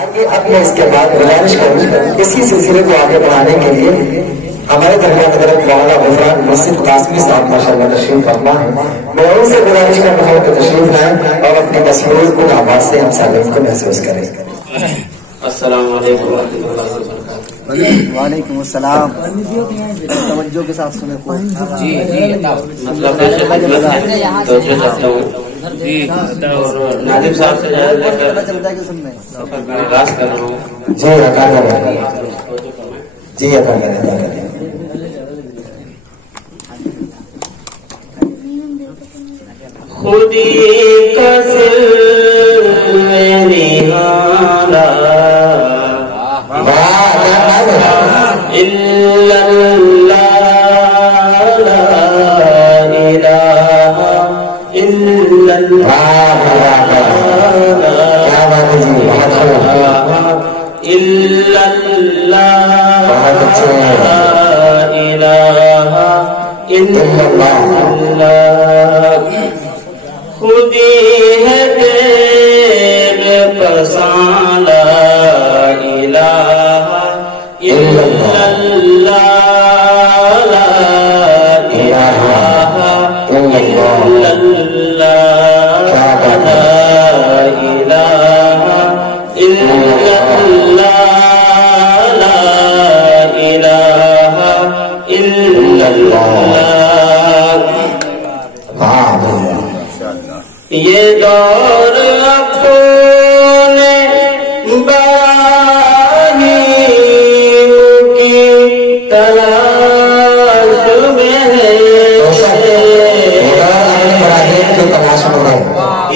आगे अब मैं इसके बाद गुजारिश करूँ इसी सिलसिले को आगे बढ़ाने के लिए हमारे दरमियान हज़रत मौलाना गुफरान मस्जिद कासमी साहब माशाअल्लाह तशरीफ फरमा है। मैं उनसे गुजारिश करता हूँ कि तशरीफ लाएं और अपनी तस्वीर को आवाज से हम सालिम को महसूस करें। अस्सलाम वालेकुम रहमतुल्लाहि व बरकातहू। वालेकुम अस्सलाम। तवज्जो के साथ सुने जी मतलब ऐसे तवज्जो चाहता हूँ जी और नाजिम साहब से पता चलता है कि सुनने मैं रास कर रहा हूँ जी अता करें जी अता करें खुदी का सिलसिला इल्लल्लाह ला इलाहा इल्लल्लाह इल्लल्लाह ला इलाहा इल्लल्लाह खुदी है तेरे पसंद ला इलाहा इल्लल्लाह ला इलाहा इल्लल्लाह ला इलाहा इल्लल्लाह ला इलाहा इल्लल्लाह। ये दौर अपने बयानी की तलाश में है,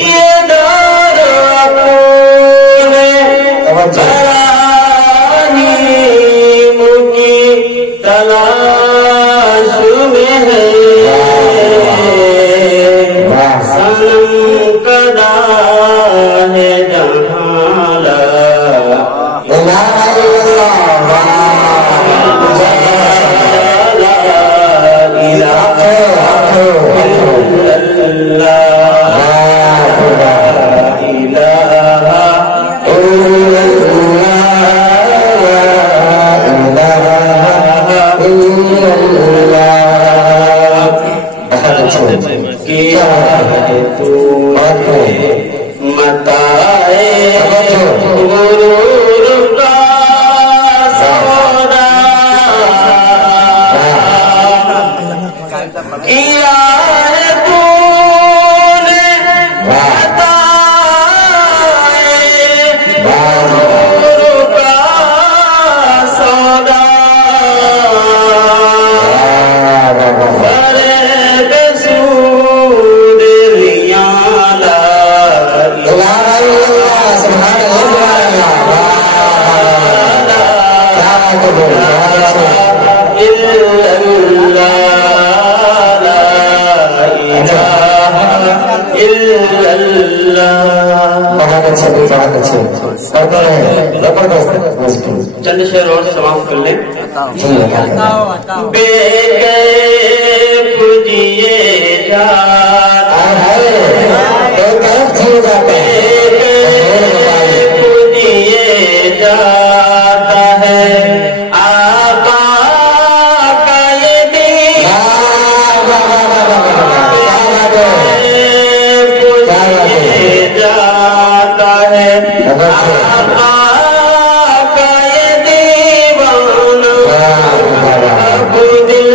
ये दौर अपने बयानी की तलाश में है। चंद शेर और समाप्त कर लें। पूजिए पूजिए जाता है आका का ये दीन, पूजिए जाता है आका का ये दीवाना। अब दिल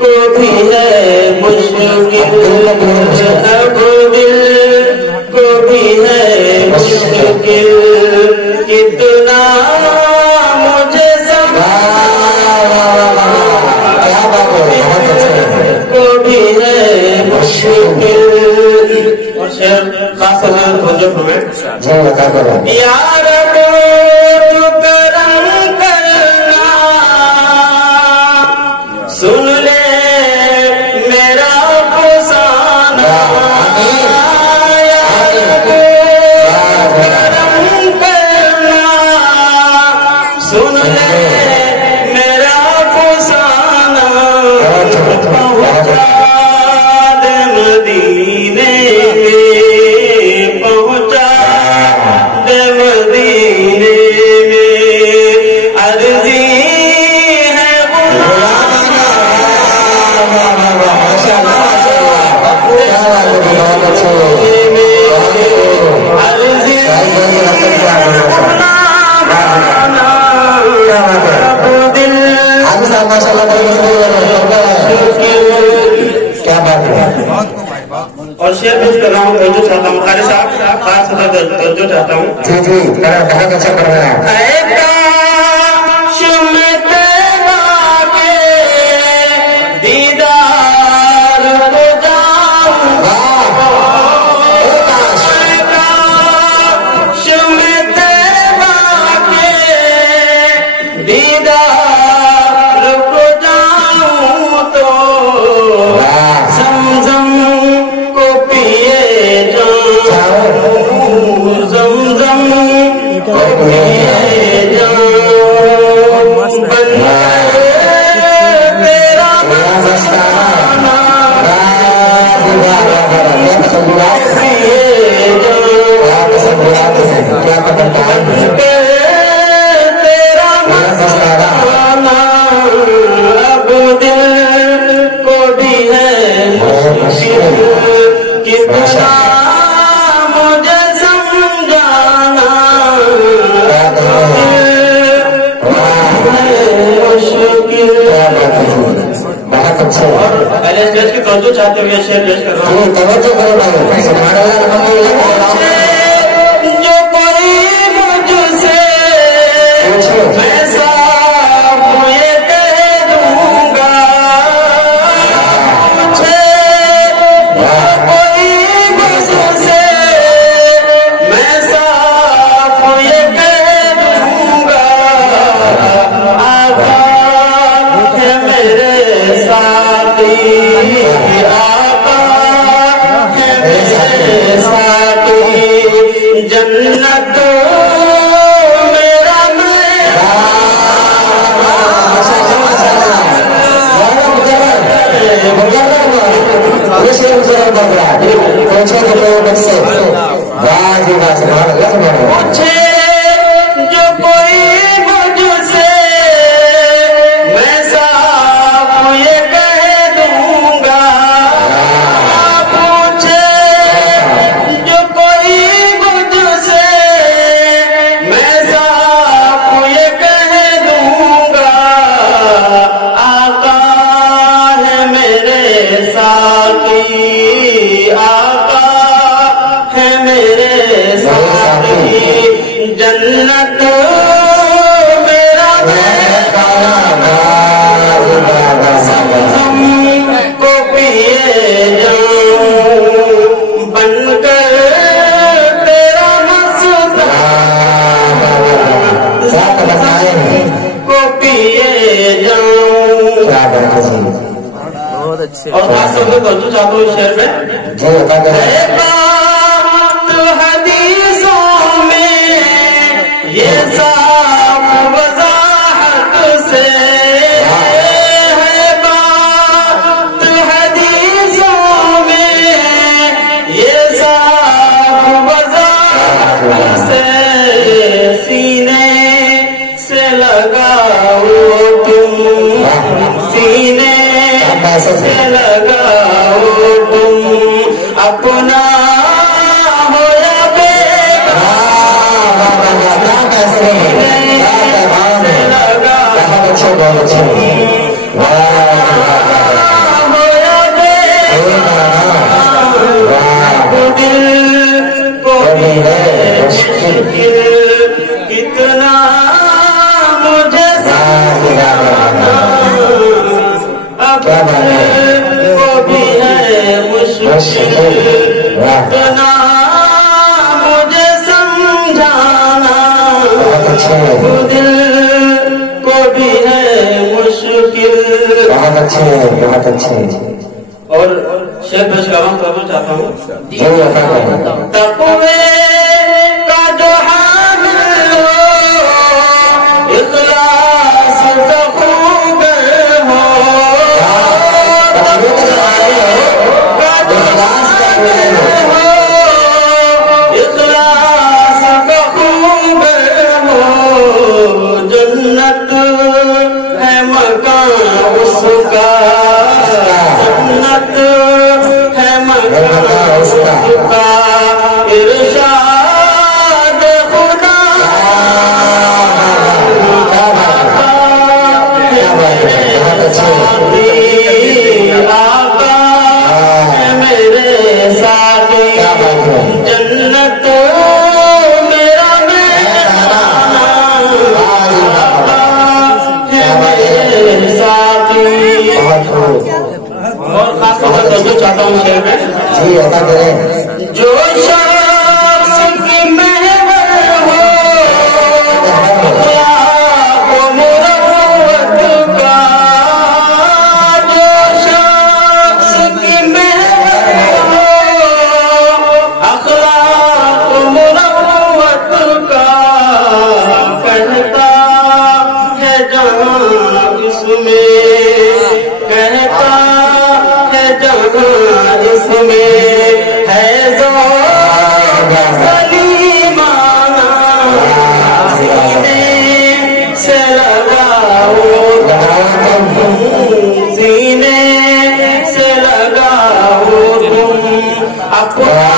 को भी है मुश्किल, अब दिल को भी है मुश्किल, कितना मुझे को भी है मुश्किल। और शेर खास यार तू करम करना, सुन ले मेरा फसाना। यार तू करम करना, सुन ले मेरा फसाना। पहुंचा दे मदीने में, पहुंचा दे मदीने اور شیئر پیش کر رہا ہوں توجہ چاہتا ہوں قاری صاحب خاص توجہ چاہتا ہوں جی جی بہت اچھا کر رہے ہیں توجہ چاہتے ہوئے شیئر پیش کر رہا ہوں توجہ کرو جو کوئی مجھ سے ایسا یہ کہہ دوں گا کوئی مجھ سے میں صاف یہ کہہ دوں گا آقا ہے میرے ساتھی جنت میرا مجھے جو کوئی مجھ سے میں صاف یہ کہہ دوں گا پوچھے جو کوئی مجھ سے میں صاف یہ کہہ دوں گا آقا ہے میرے ساتھی آقا ہے میرے ساتھی جنت میرا کو پیے جاؤں بن کر تیرا کو پیے جاؤں بہت اچھے اور خاص طور پہ توجہ چاہتا ہوں اس شعر میں حدیثوں میں یہ صاف وضاحت سے ہے بات حدیثوں میں یہ صاف وضاحت سے سینے سے لگاؤ تم سینے سے لگاؤ تم اپنا ہو یا کتنا مجھے کو بھی ہے مشکل اتنا مجھے سمجھانا دل کو بھی ہے مشکل بہت اچھے اور شیخ پیش کرنا چاہتا ہوں تقوی کا جو حامل ہو اخلاص کا خوب ہو اخلاص کا خوب ہو جنت ہے مکان اس کا جنت ہے مکان का इरशाद खुदा आका मेरे साथी जन्नत मेरा मेहमाना मेरे साथी। और खास तौर पर दोस्तों चाहता हूँ शेर में जी अदा करें। जो शख्स की महबूब हो अखलाक मुरव्वत का, जो शख्स की महबूब हो अखलाक मुरव्वत का, कहता है जहाँ इसमें, कहता है जहाँ इसमें है सलीमाना, सीने से लगाओ तुम, सीने से लगाओ तुम अपना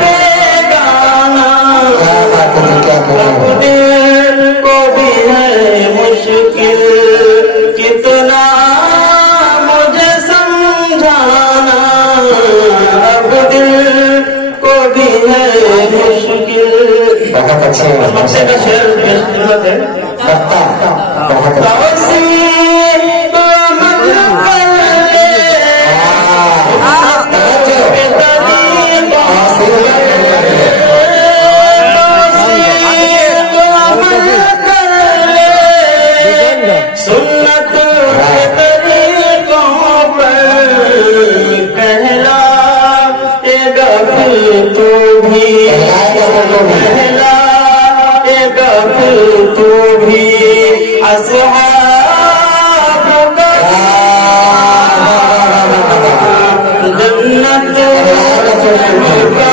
बेगाना, दिल को भी है मुश्किल कितना मुझे समझाना, अब दिल को भी है मुश्किल। बहुत अच्छे मक्से का शेर जरूरत है। बहुत तवसील तो अमल कर ले, तवसील तो अमल कर ले, सुन्नत के तरीकों पर कहला गफिल तू भी, कहला गफिल तू भी अस्हाब का जन्नत का